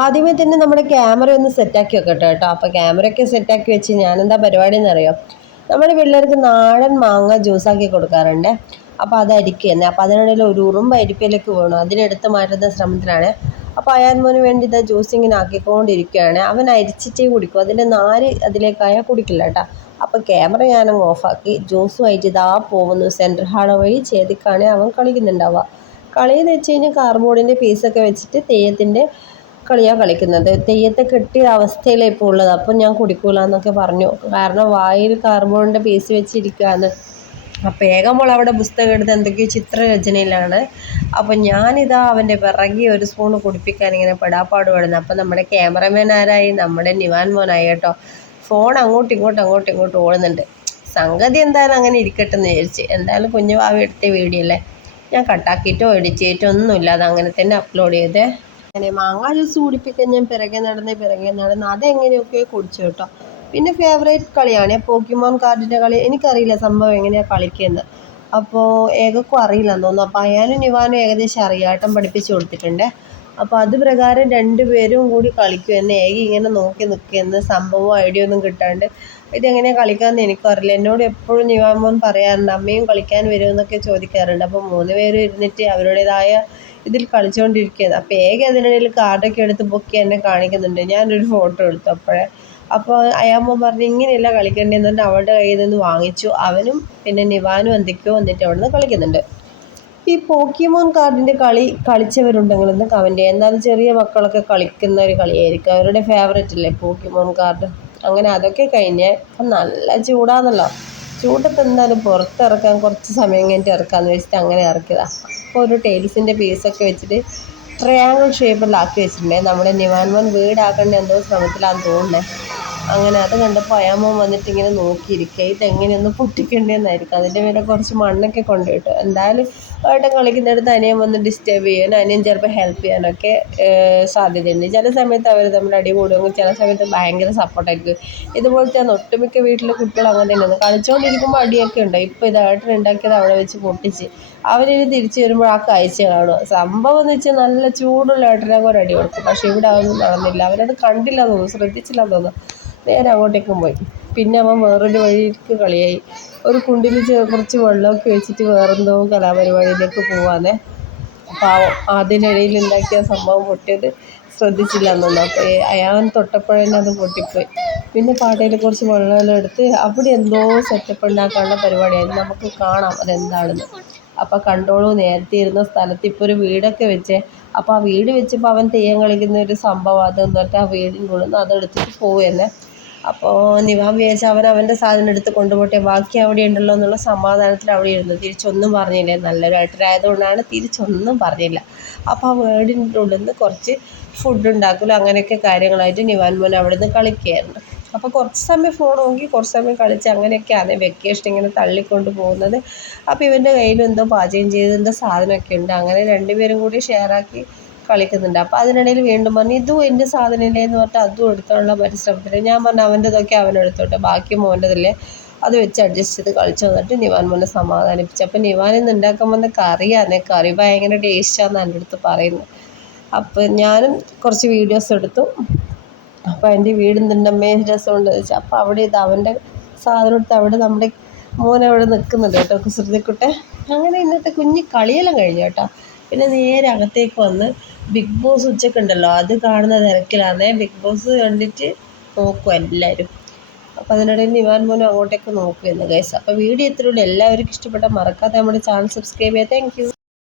ആദ്യമേ തന്നെ നമ്മുടെ ക്യാമറ ഒന്ന് സെറ്റാക്കി വെക്കട്ടെ കേട്ടോ. അപ്പോൾ ക്യാമറയൊക്കെ സെറ്റാക്കി വെച്ച് ഞാനെന്താ പരിപാടി എന്നറിയോ നമ്മുടെ പിള്ളേർക്ക് നാടൻ മാങ്ങ ജ്യൂസാക്കി കൊടുക്കാറുണ്ട്. അപ്പോൾ അത് അരിക്കുക അപ്പോൾ അതിനിടയിൽ ഒരു ഉറുമ്പ് അരിപ്പിലേക്ക് വീണു. അതിനെടുത്ത് മാറ്റുന്ന ശ്രമത്തിലാണ്. അപ്പോൾ അയാൻ മോന് വേണ്ടി ഇതാ ജ്യൂസ് ഇങ്ങനെ ആക്കിക്കൊണ്ടിരിക്കുകയാണ്. അവൻ അരിച്ചിട്ടേ കുടിക്കും. അതിന്റെ നാല് അതിലേക്കായാൽ കുടിക്കില്ല കേട്ടോ. അപ്പോൾ ക്യാമറ ഞാനങ്ങ് ഓഫാക്കി ജ്യൂസുമായിട്ട് ഇതാ പോകുന്നു. സെൻട്രൽ ഹാൾ വഴി ചേതിക്കാണ് അവൻ കളിക്കുന്നുണ്ടാവുക. കളിയെന്ന് വെച്ച് കഴിഞ്ഞാൽ കാർബോർഡിന്റെ പീസൊക്കെ വെച്ചിട്ട് തെയ്യത്തിന്റെ കളിയാണ് കളിക്കുന്നത്. തെയ്യത്തെ കെട്ടിയ അവസ്ഥയിലേ ഇപ്പോൾ ഉള്ളത്. അപ്പം ഞാൻ കുടിക്കൂല എന്നൊക്കെ പറഞ്ഞു. കാരണം വായിൽ കാർബോണിന്റെ പീസ് വെച്ചിരിക്കുകയാണ് അപ്പം ഏകമോൾ അവിടെ പുസ്തകം എടുത്ത് എന്തൊക്കെയോ ചിത്രരചനയിലാണ്. അപ്പം ഞാനിതാ അവന്റെ പിറകെ ഒരു സ്പൂൺ കുടിപ്പിക്കാൻ ഇങ്ങനെ പെടാപ്പാട് പെടുന്നത് അപ്പം നമ്മുടെ ക്യാമറമാൻ ആരായി? നമ്മുടെ നിവാൻ മോനായി കേട്ടോ. ഫോൺ അങ്ങോട്ടും ഇങ്ങോട്ടും അങ്ങോട്ടും ഇങ്ങോട്ട് ഓടുന്നുണ്ട്. സംഗതി എന്തായാലും അങ്ങനെ ഇരിക്കട്ടെ എന്ന് വിചാരിച്ച്. എന്തായാലും കുഞ്ഞു ഭാവി എടുത്ത വീഡിയോ അല്ലേ? ഞാൻ കട്ടാക്കിയിട്ടോ എഡിറ്റ് ചെയ്തിട്ടോ ഒന്നുമില്ല. അത് അങ്ങനെ തന്നെ അപ്ലോഡ് ചെയ്തേ. അങ്ങനെ മാങ്ങ ജ്യൂസ് കുടിപ്പിക്കാൻ ഞാൻ പിറകെ നടന്ന് പിറകെ നടന്ന് അതെങ്ങനെയൊക്കെ കുടിച്ചു കേട്ടോ. പിന്നെ ഫേവറേറ്റ് കളിയാണ് പോക്കിമോൻ കാർഡിന്റെ കളി. എനിക്കറിയില്ല സംഭവം എങ്ങനെയാണ് കളിക്കുന്നത്. അപ്പോൾ ഏകക്കും അറിയില്ലെന്ന് തോന്നുന്നു. അപ്പോൾ അയാനും നിവാനും ഏകദേശം അറിയാട്ടം പഠിപ്പിച്ചു കൊടുത്തിട്ടുണ്ട്. അപ്പോൾ അത് പ്രകാരം രണ്ടുപേരും കൂടി കളിക്കും. എന്നെ ഏകി ഇങ്ങനെ നോക്കി നിൽക്കുന്ന സംഭവം? ഐഡിയ ഒന്നും കിട്ടാണ്ട്. ഇതെങ്ങനെയാണ് കളിക്കാമെന്ന് എനിക്കറിയില്ല എന്നോട് എപ്പോഴും നിവാമോൻ പറയാറുണ്ട്. അമ്മയും കളിക്കാൻ വരുമെന്നൊക്കെ ചോദിക്കാറുണ്ട്. അപ്പോൾ മൂന്ന് പേരും ഇരുന്നിട്ട് അവരുടേതായ ഇതിൽ കളിച്ചുകൊണ്ടിരിക്കുകയാണ് അപ്പോൾ ഏക അതിനിടയിൽ കാർഡൊക്കെ എടുത്ത് പൊക്കി എന്നെ കാണിക്കുന്നുണ്ട്. ഞാനൊരു ഫോട്ടോ എടുത്തു അപ്പോഴേ. അപ്പോൾ അയാമ്മ പറഞ്ഞു ഇങ്ങനെയല്ല കളിക്കേണ്ടതെന്ന് പറഞ്ഞിട്ട് അവളുടെ കയ്യിൽ നിന്ന് വാങ്ങിച്ചു. അവനും പിന്നെ നിവാനും എന്തൊക്കെയോ വന്നിട്ട് അവിടെ നിന്ന് കളിക്കുന്നുണ്ട്. ഈ പോക്കിമോൻ കാർഡിന്റെ കളി കളിച്ചവരുണ്ടെങ്കിലൊന്ന് കമന്റ് ചെയ്യുക എന്നാലും ചെറിയ മക്കളൊക്കെ കളിക്കുന്ന ഒരു കളിയായിരിക്കും. അവരുടെ ഫേവറേറ്റ് അല്ലേ പോക്കിമോൻ കാർഡ്? അങ്ങനെ അതൊക്കെ കഴിഞ്ഞ് നല്ല ചൂടാണല്ലോ. ചൂടത്ത് എന്തായാലും പുറത്തിറക്കാൻ കുറച്ച് സമയം കഴിഞ്ഞിട്ട് ഇറക്കാമെന്ന് വെച്ചിട്ട് അങ്ങനെ ഇറക്കിയതാണ് അപ്പോൾ ഒരു ടൈൽസിന്റെ പീസൊക്കെ വെച്ചിട്ട് ട്രയാങ്കിൾ ഷേപ്പിലാക്കി വെച്ചിട്ടുണ്ടെങ്കിൽ നമ്മുടെ നിവാൻമോൻ വീടാക്കേണ്ട എന്തോ ശ്രമത്തിലാണെന്ന് തോന്നുന്നത് അങ്ങനെ അത് കണ്ടപ്പോൾ അയാമ്മ വന്നിട്ട് ഇങ്ങനെ നോക്കിയിരിക്കുക ഇതെങ്ങനെയൊന്ന് പൊട്ടിക്കേണ്ടതെന്നായിരിക്കും അതിന്റെ മേലെ കുറച്ച് മണ്ണൊക്കെ കൊണ്ടുപോയിട്ട് എന്തായാലും ഏട്ടൻ കളിക്കുന്നിടത്ത് അനിയൻ വന്ന് ഡിസ്റ്റർബ് ചെയ്യാൻ അനിയൻ ചിലപ്പോൾ ഹെൽപ്പ് ചെയ്യാനൊക്കെ സാധ്യതയുണ്ട്. ചില സമയത്ത് അവർ തമ്മിൽ അടി കൂടുമെങ്കിൽ ചില സമയത്ത് ഭയങ്കര സപ്പോർട്ടായിരിക്കും ഇതുപോലത്തെ ഒട്ടുമിക്ക വീട്ടിലെ കുട്ടികൾ അങ്ങനെ തന്നെയാണ് കളിച്ചുകൊണ്ടിരിക്കുമ്പോൾ അടിയൊക്കെ ഉണ്ട് ഇപ്പോൾ ഇത് ഏട്ടൻ ഉണ്ടാക്കിയത് അവിടെ വെച്ച് പൊട്ടിച്ച്. അവരിനി തിരിച്ചു വരുമ്പോൾ ആ കാഴ്ച കാണുക സംഭവം എന്ന് വെച്ചാൽ നല്ല ചൂടുള്ള ഏട്ടനൊക്കെ ഒരു അടി കൊടുക്കും. പക്ഷേ ഇവിടെ അതൊന്നും നടന്നില്ല. അവരത് കണ്ടില്ല തോന്നുന്നു. ശ്രദ്ധിച്ചില്ല തോന്നുന്നു. നേരെ അങ്ങോട്ടേക്കും പോയി. പിന്നെ അവൻ വേറൊരു വഴിക്ക് കളിയായി. ഒരു കുണ്ടിൽ കുറച്ച് വെള്ളമൊക്കെ വെച്ചിട്ട് വേറെന്തോ കലാപരിപാടിയിലേക്ക് പോവാന്നേ. പാവം. അതിനിടയിൽ ഉണ്ടാക്കിയ സംഭവം പൊട്ടിയത് ശ്രദ്ധിച്ചില്ല എന്നുള്ളൂ അപ്പോൾ അയാൻ തൊട്ടപ്പോഴന്നെ അത് പൊട്ടിപ്പോയി. പിന്നെ പാട്ടയിൽ കുറച്ച് വെള്ളമെല്ലാം എടുത്ത് അവിടെ എന്തോ സെറ്റപ്പ് ഉണ്ടാക്കാനുള്ള പരിപാടിയായിരുന്നു. നമുക്ക് കാണാം അതെന്താണെന്ന്. അപ്പോൾ കണ്ടോളൂ നേരത്തെ ഇരുന്ന സ്ഥലത്ത് ഇപ്പോൾ ഒരു വീടൊക്കെ വെച്ചേ. അപ്പോൾ ആ വീട് വെച്ചപ്പോൾ അവൻ തെയ്യം കളിക്കുന്ന ഒരു സംഭവം അതെന്ന് പറഞ്ഞിട്ട് ആ വീടിന്റെ ഉള്ളിൽ നിന്ന് അതെടുത്തിട്ട് പോവുകയല്ലേ. അപ്പോൾ നിവാൻ വിചാരിച്ച അവൻ അവന്റെ സാധനം എടുത്ത് കൊണ്ടുപോട്ടെ ബാക്കി അവിടെ ഉണ്ടല്ലോ എന്നുള്ള സമാധാനത്തിൽ അവിടെ ഇരുന്നു. തിരിച്ചൊന്നും പറഞ്ഞില്ല. നല്ലൊരു ഏട്ടനായതുകൊണ്ടാണ് തിരിച്ചൊന്നും പറഞ്ഞില്ല. അപ്പോൾ ആ വീടിന്റെ ഉള്ളിൽ നിന്ന് കുറച്ച് ഫുഡ് ഉണ്ടാക്കലും അങ്ങനെയൊക്കെ കാര്യങ്ങളായിട്ട് നിവാൻ മോൻ അവിടെ നിന്ന് കളിക്കുകയായിരുന്നു അപ്പോൾ കുറച്ച് സമയം ഫോൺ നോക്കി കുറച്ച് സമയം കളിച്ച് അങ്ങനെയൊക്കെയാണ് വെക്കേഷൻ ഇങ്ങനെ തള്ളിക്കൊണ്ട് പോകുന്നത്. അപ്പോൾ ഇവന്റെ കയ്യിൽ എന്തോ പാചകം ചെയ്ത് എന്തോ സാധനമൊക്കെ ഉണ്ട്. അങ്ങനെ രണ്ടുപേരും കൂടി ഷെയറാക്കി കളിക്കുന്നുണ്ട്. അപ്പോൾ അതിനിടയിൽ വീണ്ടും പറഞ്ഞു ഇതും എന്റെ സാധനമല്ലേ? എന്ന് പറഞ്ഞിട്ട് അതും എടുക്കാനുള്ള പരിശ്രമത്തിൽ ഞാൻ പറഞ്ഞു അവന്റെതൊക്കെ അവനെടുത്തോട്ടെ ബാക്കി മോന്റെതല്ലേ അത് വെച്ച് അഡ്ജസ്റ്റ് ചെയ്ത് കളിച്ചു വന്നിട്ട് നിവാൻ മോനെ സമാധാനിപ്പിച്ചു. അപ്പോൾ നിവാൻ ഇന്ന് ഉണ്ടാക്കാൻ വന്ന കറിയാണ്. കറി ഭയങ്കര ടേസ്റ്റാണെന്ന് എന്റെ അടുത്ത് പറയുന്നത്. അപ്പോൾ ഞാനും കുറച്ച് വീഡിയോസ് എടുത്തു. അപ്പോൾ എന്റെ വീടും തിണ്ടമ്മേ രസമുണ്ട് ചോദിച്ചു അപ്പോൾ അവിടെ ഇത് അവന്റെ സാധനം എടുത്ത് അവിടെ നമ്മുടെ മോനവിടെ നിൽക്കുന്നുണ്ട് കേട്ടോ കുസൃതിക്കുട്ടെ അങ്ങനെ ഇന്നത്തെ കുഞ്ഞ് കളിയെല്ലാം കഴിഞ്ഞു കേട്ടോ. പിന്നെ നേരെ അകത്തേക്ക് വന്ന് ബിഗ് ബോസ് ഉച്ചക്കുണ്ടല്ലോ അത് കാണുന്ന തിരക്കിലാണേ ബിഗ് ബോസ് കണ്ടിട്ട് നോക്കും എല്ലാവരും. അപ്പോൾ അതിനിടയിൽ നിവാൻ മോനും അങ്ങോട്ടേക്ക് നോക്കുമായിരുന്നു ഗൈസ് അപ്പോൾ വീഡിയോ ഇത്രയുള്ളൂ എല്ലാവർക്കും ഇഷ്ടപ്പെട്ട മറക്കാതെ നമ്മുടെ ചാനൽ സബ്സ്ക്രൈബ് ചെയ്യുക താങ്ക്